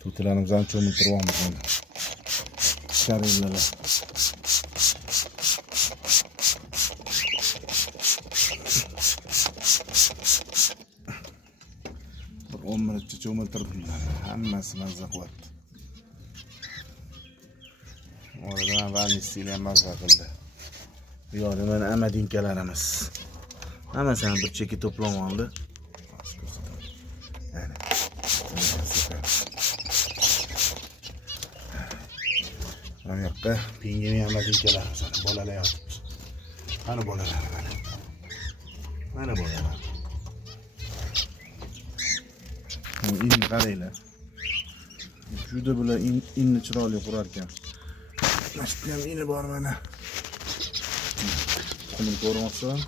Tutilarimizni cho'miltiryapmiz mana. Sharillalar. Bir 10 minutcha cho'miltirdim. Hammasi mazza qilyapti. Oradan vanilsiyle ham mazza qildi. Bu yoqda mana amadinkalarimiz. Hammasini bir chekka to'plab oldi. Yani. Mana yoqqa pingvin amadinkalarimiz bolalar yotibdi. Mana bolalar mana. Mana bolalar. İnni qaranglar. Juda bular inni chiroyli qurar ekan. Mana shu ham ini bor mana. Qumni ko'ryapsizlar?